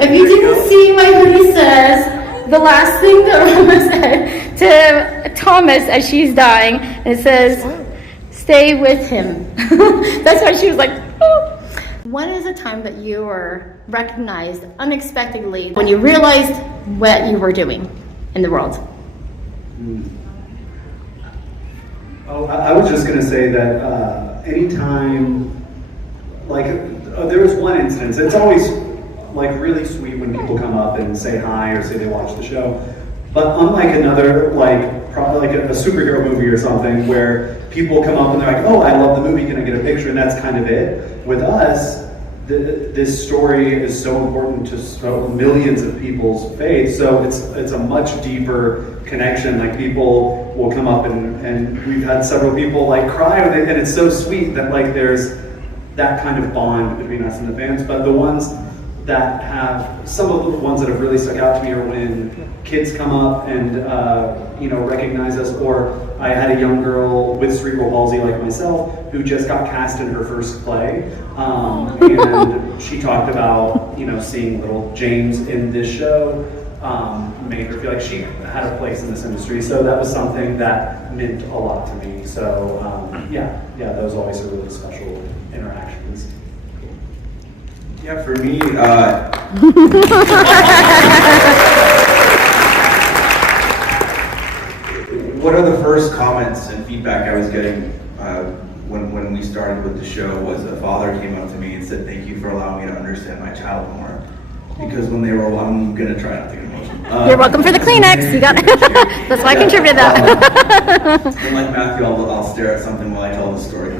If you didn't see my hoodie says, the last thing that Rayma said to Thomas as she's dying, it says, stay with him. That's why she was like, oh. When is a time that you were recognized unexpectedly when you realized what you were doing in the world? Oh, I was just going to say that anytime, like, there was one instance, it's always like really sweet when people come up and say hi or say they watch the show. But unlike another, like, probably like a superhero movie or something where people come up and they're like, oh, I love the movie, can I get a picture? And that's kind of it. With us, this story is so important to millions of people's faith, so it's a much deeper connection. Like, people will come up and we've had several people like cry, and it's so sweet that like there's that kind of bond between us and the fans. But the ones that have, some of the ones that have really stuck out to me are when kids come up and recognize us, or I had a young girl with cerebral palsy like myself who just got cast in her first play, and she talked about seeing little James in this show made her feel like she had a place in this industry. So that was something that meant a lot to me. So yeah, those always are really special interactions. Yeah, for me, one of the first comments and feedback I was getting when we started with the show was a father came up to me and said, thank you for allowing me to understand my child more. Because when they were, I'm going to try not to get emotional. You're welcome for the Kleenex. You got that's why I contributed that. And like Matthew, I'll stare at something while I tell the story.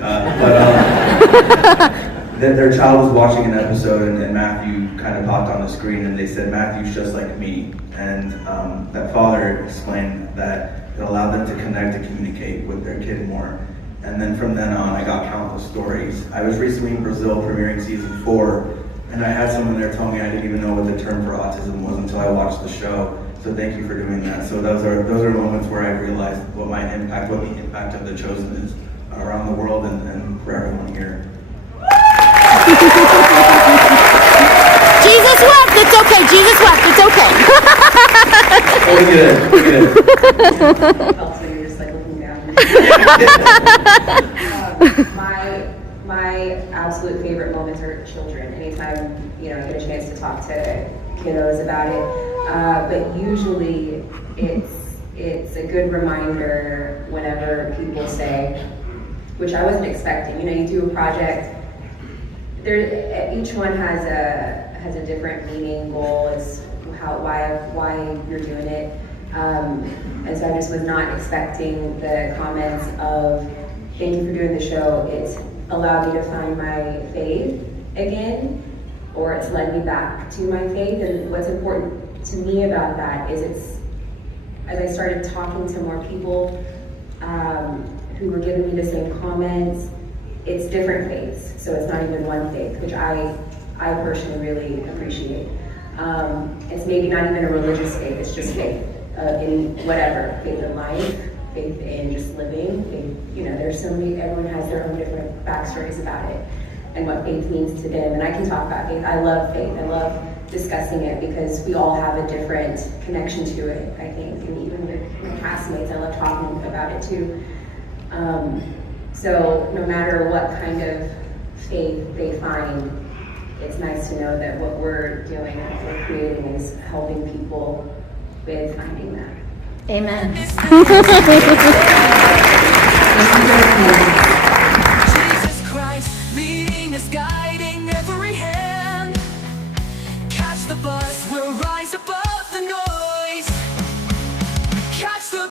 That their child was watching an episode and Matthew kind of popped on the screen and they said, Matthew's just like me. And that father explained that it allowed them to connect and communicate with their kid more. And then from then on, I got countless stories. I was recently in Brazil premiering season 4, and I had someone there tell me I didn't even know what the term for autism was until I watched the show. So thank you for doing that. So those are moments where I realized what the impact of The Chosen is around the world and for everyone here. Jesus wept. It's okay. Jesus wept. It's okay. We get it. Also, you're just like looking down. My absolute favorite moments are children. Anytime I get a chance to talk to kiddos about it, but usually it's a good reminder whenever people say, which I wasn't expecting. You do a project. Each one has a different meaning, goal, as why you're doing it, and so I just was not expecting the comments of thank you for doing the show. It's allowed me to find my faith again, or it's led me back to my faith. And what's important to me about that is as I started talking to more people who were giving me the same comments, it's different faiths, so it's not even one faith, which I personally really appreciate. It's maybe not even a religious faith, it's just faith in whatever, faith in life, faith in just living, faith, there's so many, everyone has their own different backstories about it and what faith means to them, and I can talk about faith. I love faith, I love discussing it because we all have a different connection to it, I think, and even with my classmates, I love talking about it too. So no matter what kind of faith they find, it's nice to know that what we're doing, what we're creating, is helping people with finding that. Amen.